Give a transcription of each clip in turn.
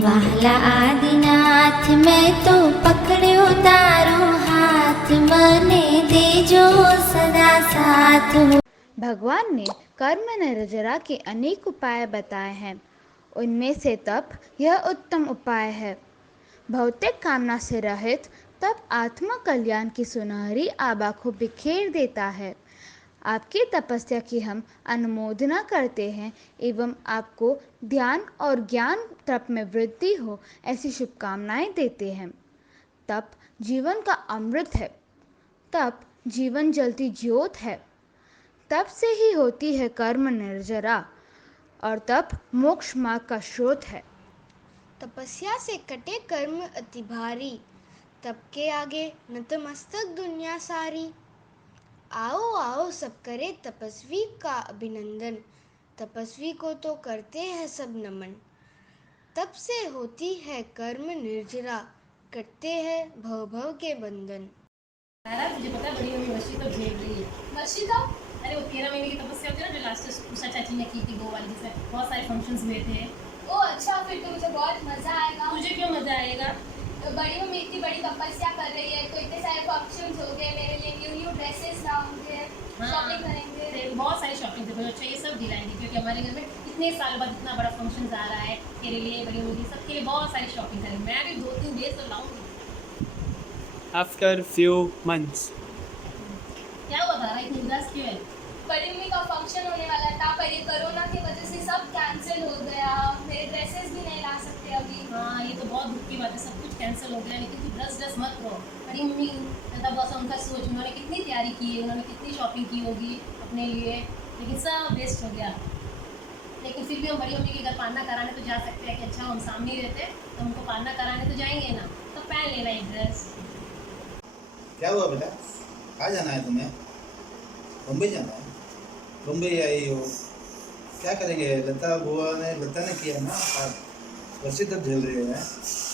वाला आदिनाथ मैं तो पकड़ो तारो हाथ मने देजो सदा साथ। भगवान ने कर्म निर्जरा के अनेक उपाय बताए हैं। उनमें से तप यह उत्तम उपाय है। भौतिक कामना से रहित तप आत्मा कल्याण की सुनहरी आभा को बिखेर देता है। आपकी तपस्या की हम अनुमोदना करते हैं एवं आपको ध्यान और ज्ञान तप में वृद्धि हो ऐसी शुभकामनाएं देते हैं। तप जीवन का अमृत है। तप जीवन जलती ज्योत है। तप से ही होती है कर्म निर्जरा और तप मोक्ष मार्ग का स्रोत है। तपस्या से कटे कर्म अति भारी, तप के आगे नतमस्तक दुनिया सारी। आओ आओ सब करे तपस्वी का अभिनंदन, तपस्वी को तो करते हैं सब नमन। तप से होती है कर्म निर्जरा, कटते हैं भव भव के बंधन। तुझे पता है बड़ी मम्मी वशी तो झेल रही है। वशी का? अरे वो 13 महीने की तपस्या होती है ना, जो लास्ट उषा चाची ने की थी वो वाली, जिसमें बहुत सारे फंक्शंस हुए थे। ओ अच्छा, फिर तो मुझे बहुत मजा आएगा। तुझे क्यों मजा आएगा? बड़ी मम्मी इतनी बड़ी तपस्या कर रही है तो इतने सारे फंक्शंस हो गए, मेरे लिए न्यू न्यू ड्रेसेस लाऊंगे, शॉपिंग करेंगे। बहुत सारी शॉपिंग थे, अच्छा ये सब दिलाएंगे क्योंकि हमारे घर में इतने साल बाद इतना बड़ा फंक्शन आ रहा है। तेरे लिए, बड़ी मम्मी, सबके लिए बहुत सारी शॉपिंग करेंगे। मैं भी 2-3 ड्रेस तो लाऊंगी। After few months. क्या हुआ था, इतनी उदास क्यों है? बड़ी मम्मी का फंक्शन होने वाला था पर ये कोरोना की वजह से सब कैंसिल हो गया। मेरे ड्रेसेस भी नहीं ला सकते अभी। हाँ, ये तो बहुत दुख की बात है, सब कुछ कैंसिल हो गया। लेकिन तू डस मत रहो। बड़ी मम्मी तब बस उनका सोच, उन्होंने कितनी तैयारी की है, उन्होंने कितनी शॉपिंग की होगी अपने लिए, लेकिन सब वेस्ट हो गया। लेकिन फिर भी हम बड़ी मम्मी के घर पालना कराने तो जा सकते हैं कि अच्छा हम सामने ही रहते तो उनको पालना कराने तो जाएंगे ना, तो पहन लेना एक ड्रेस। क्या हुआ बेटा, कहाँ जाना है तुम्हें? मुंबई जाना है? मुंबई आई हो, क्या करेंगे? लता ने किया ना, आप वर्षी तक झेल रही है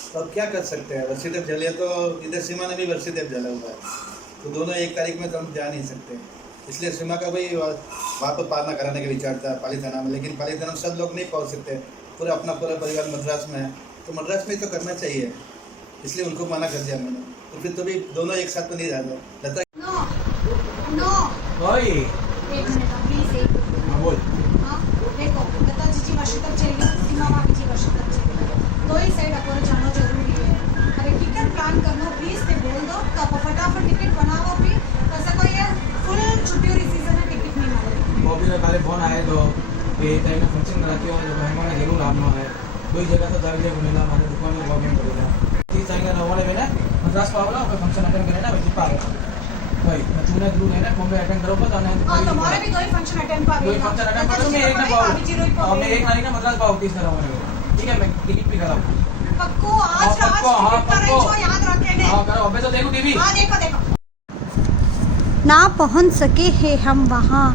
तो अब क्या कर सकते हैं? वर्षी तक झेलिए तो इधर सीमा ने भी वर्षी तक झेला हुआ है, तो दोनों एक तारीख में तो हम जा नहीं सकते। इसलिए सीमा का भाई वहाँ पर पालना कराने का विचार था पाली थाना में, लेकिन पाली थाना में सब लोग नहीं पहुँच सकते। पूरा परिवार मद्रास में है, तो मद्रास में तो करना चाहिए, इसलिए उनको मना कर दिया मैंने। तो फिर तो भी दोनों एक साथ में नहीं रहते। लता एक मिनट प्लीज, हाँ बोल। हाँ देखो, लता जीजी वर्षी तक चाहिए, सीमा भाभी जी वर्षी तक चाहिए, दो ही साइड अपन जाना जरूरी है। अरे टिकट प्लान करना प्लीज, ते बोल दो तो फटाफट टिकट बनाओ। भी तसं कोई है फुल छुट्टी और सीजन में टिकट नहीं मिले। बॉबी का काले फोन आए तो कि टाइम में फंक्शन कराती हो, जब हमारे जरूर आपनो है कोई जगह तो जाके घूमेला हमारे दुकान में बॉबिंग करेगा। 30 तारीख का वाले में ना मद्रास पावला और फंक्शन अटेंड करे ना वैसे पाएगा भाई। तूने दूर है ना बॉम्बे अटेंड करो तो जाने। हां तुम्हारे भी दो ही फंक्शन अटेंड पावे। कोई फंक्शन अटेंड करो, मैं एक ना पाऊं और मैं एक तारीख ना मद्रास पाऊं 30 करा होने। ठीक है, मैं टिकट भी कराऊं पक्को आज रात टिकट करे जो याद रखे ने। हां करो, अबे तो देखो टीवी। हां देखो ना पहुंच सके हैं हम वहां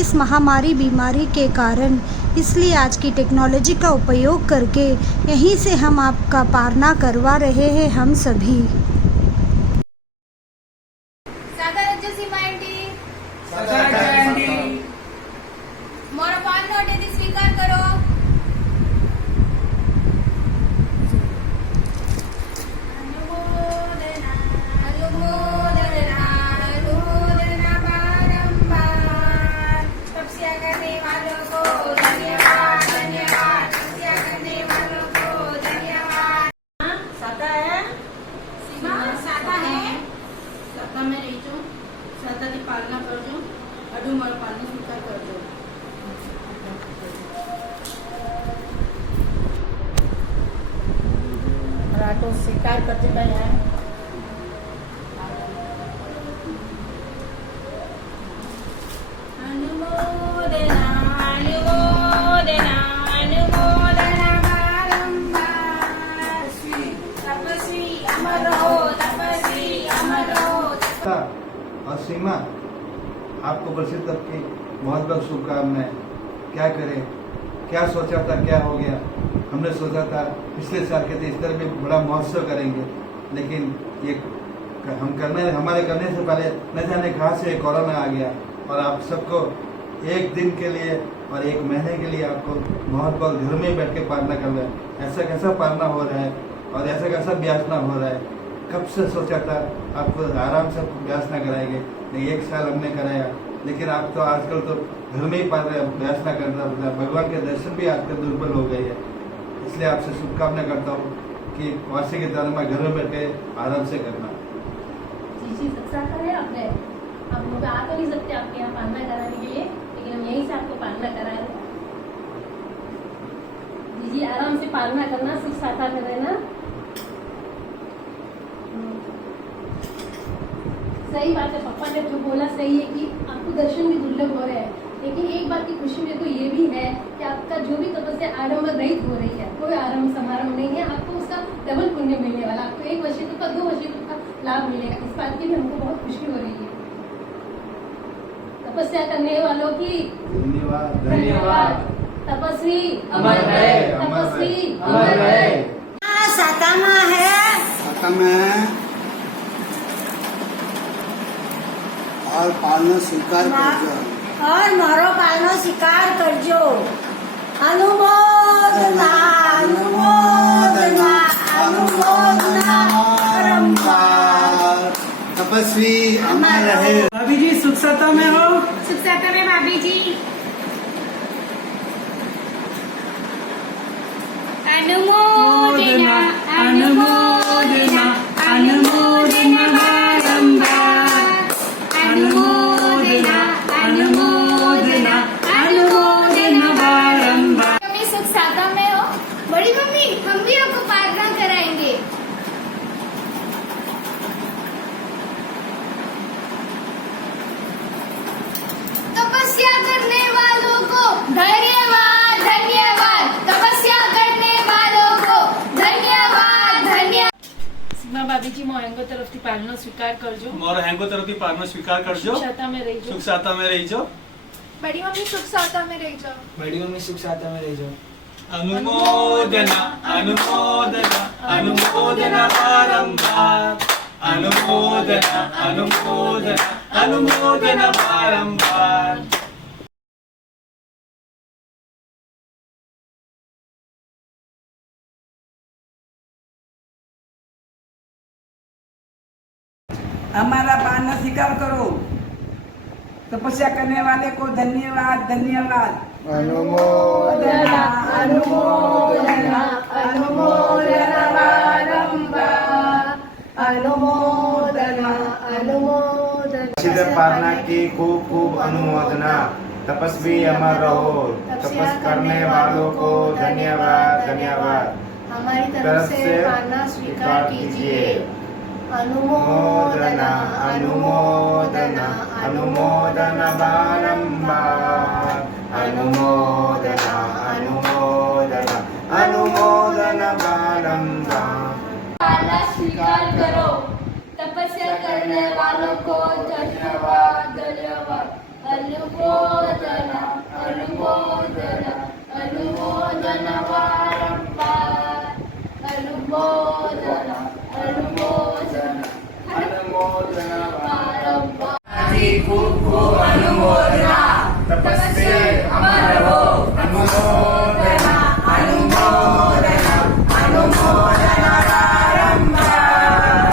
इस महामारी बीमारी के कारण, इसलिए आज की टेक्नोलॉजी का उपयोग करके यहीं से हम आपका पालना करवा रहे हैं हम सभी। मोर पालना डेली स्वीकार करो। पालना करजो, अडू मारो पालना स्वीकार करजो। राटो स्वीकार करते है। अनुमोदना अनुमोदना अनुमोदना बारंबार। तपस्वी अमर रहो, तपस्वी अमर रहो। और सीमा, आपको वर्षी तक की बहुत बहुत शुभकामनाएं। क्या करें, क्या सोचा था, क्या हो गया। हमने सोचा था पिछले साल के इस तरह भी बड़ा महोत्सव करेंगे, लेकिन ये हमारे करने से पहले न जाने कहाँ से कोरोना आ गया और आप सबको एक दिन के लिए और 1 महीने के लिए आपको बहुत बहुत घर में बैठ के पालना करना है। ऐसा कैसा पालना हो रहा है और ऐसा कैसा ब्यासना हो रहा है, कब से सोचा था आपको आराम से ब्यासना कराएंगे, नहीं 1 साल हमने कराया, लेकिन आप तो आजकल तो घर में ही पाल रहे हैं, ब्यासना करना पड़ता है। भगवान के दर्शन भी आपके दुर्बल हो गए हैं, इसलिए आपसे शुभकामना करता हूँ कि वार्षिक की तरह में घर में बैठ के आराम से करना। जी अच्छा है आपने, हम लोग आ तो नहीं सकते आपके यहाँ पालना कराने के लिए, लेकिन हम यहीं से आपको पालना करा रहे हैं। जी आराम से पालना करना, सुख साथा में रहना। सही बात है, पापा ने जो बोला सही है कि आपको दर्शन भी दुर्लभ हो रहे हैं, लेकिन एक बात की खुशी मेरे को ये भी है कि आपका जो भी तपस्या आडंबर रहित हो रही है, कोई आरंभ समारंभ नहीं है, आपको उसका डबल पुण्य मिलने वाला, आपको 1 वशीतु का 2 वशीतु का लाभ मिलेगा। इस बात की भी हमको बहुत खुशी हो रही है। तपस्या करने वालों की धन्यवाद धन्यवाद। तपस्वी अमर रहे, तपस्वी अमर रहे। सातामा है और पालनो स्वीकार करजो और मारो पालनो स्वीकार करजो। अनुमोदना अनुमोदना अनुमोदना परम्पार। तपस्वी अमर रहे। भाभी जी सुख सत्ता में हो? सुख साता में भाभी जी। अनुमोदना अनुमोदना अनुमोदना बारंबार। अनुमोदना अनुमोदना अनुमोदना बारंबार। मम्मी सुख साता में हो? बड़ी मम्मी हम भी आपको प्रार्थना कराएंगे। तपस्या करने वालों को धन्यवाद धन्यवाद। तपस्या करने वालों को धन्यवाद धन्यवाद। सीमा भाभी जी मो હેંગો તરફથી પાલનો સ્વીકાર કરજો। मोर हैंगो तरफથી पालनो स्वीकार करजो। સુખસાતા में રહીજો। सुख साता में रहीजो। बड़ी मम्मी सुख साता में रह जाओ। बड़ी मम्मी सुख साता में रह जाओ। अनुमोदना अनुमोदना अनुमोदना बारंबार। अनुमोदना अनुमोदना अनुमोदना बारंबार। हमारा पालना स्वीकार करो। तपस्या करने वाले को धन्यवाद धन्यवाद। अनुमोदना अनुमोदना अनुमोदना बारंबार। अनुमोदना अनुमोदना। सिद्ध पालना की खूब खूब अनुमोदना। तपस्वी अमर रहो। तपस करने वालों को धन्यवाद धन्यवाद। हमारी तरफ से पालना स्वीकार कीजिए। अनुमोदना अनुमोदना अनुमोदना बारंबार। अनुमोदना अनुमोदना अनुमोदना बारंबार। पालना स्वीकार करो। तपस्या करने वालों को धन्यवाद धन्यवाद। अनुमोदना अनुमोदना अनुमोदना बारंबार। अनुमोदना अनुमोदना अनुमोदना बारंबार। खूब खूब अनुमोदना। तपस्वी अमर रहो। अनुमोदना अनुमोदना अनुमोदना बारंबार।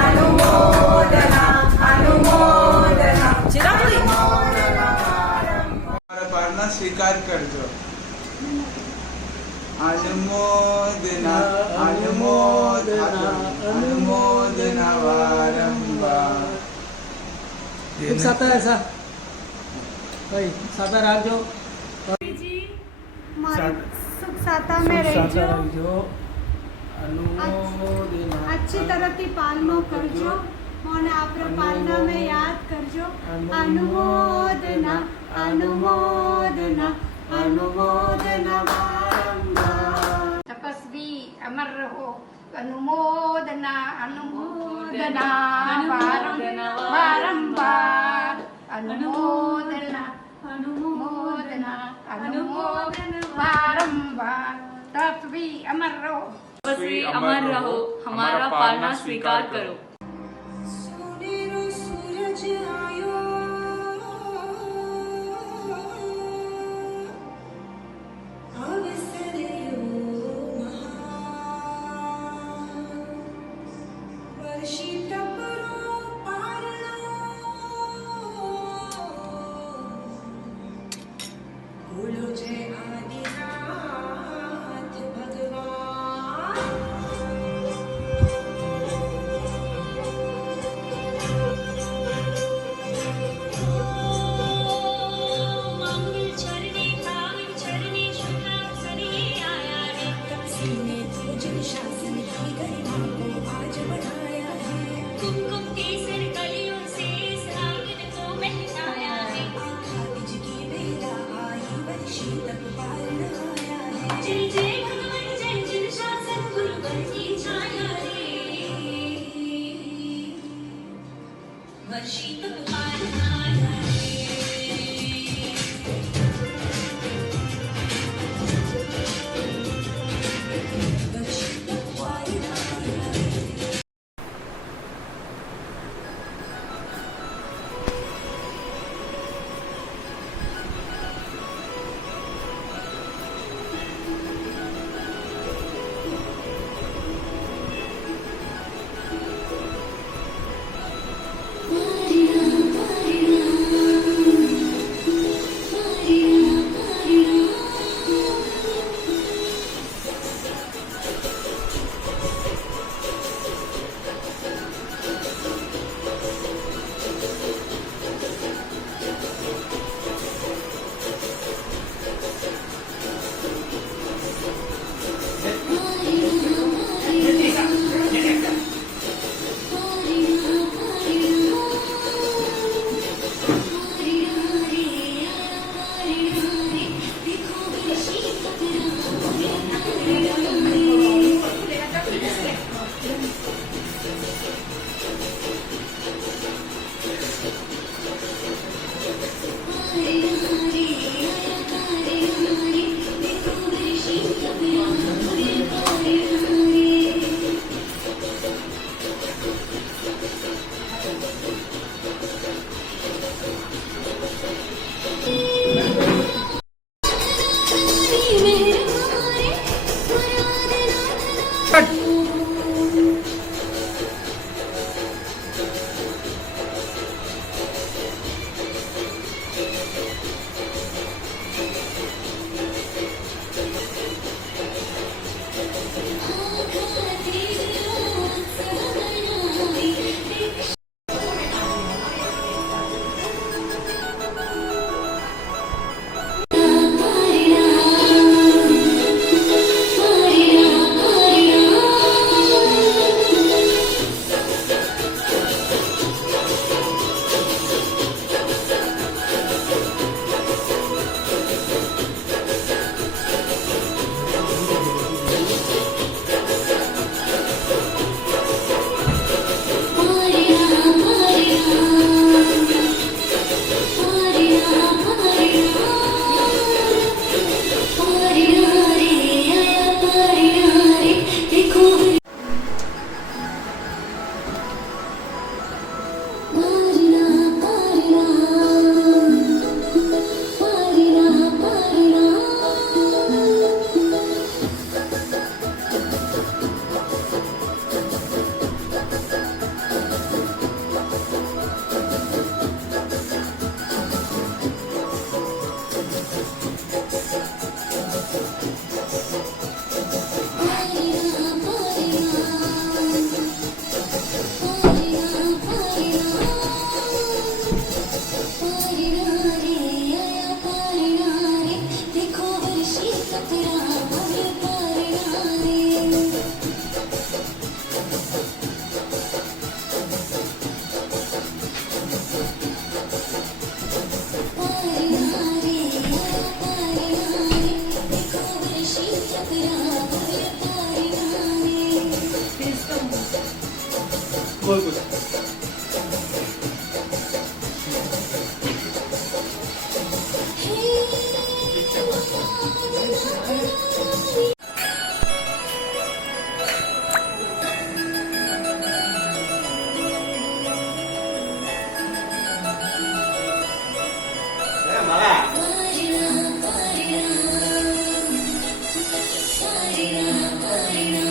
अनुमोदना अनुमोदना पालना स्वीकार करजो। अनुमोदना अनुमोदना अनुमोदना बारंबार। सुख साता ऐसा भाई साता राखजो। सुख साता में रहिजो। अनुमोदना अच्छी तरह की पालनो करजो। मोने आपरे पालना में याद करजो। अनुमोदना अनुमोदना अनुमोदना बारंबार। तपस्वी अमर रहो। अनुमोदना अनुमोदना बारंबार। अनुमोदना अनुमोदना अनुमोदना बारंबार। तपस्वी अमर रहो। तपस्वी अमर रहो। हमारा पालना स्वीकार करो। परिणो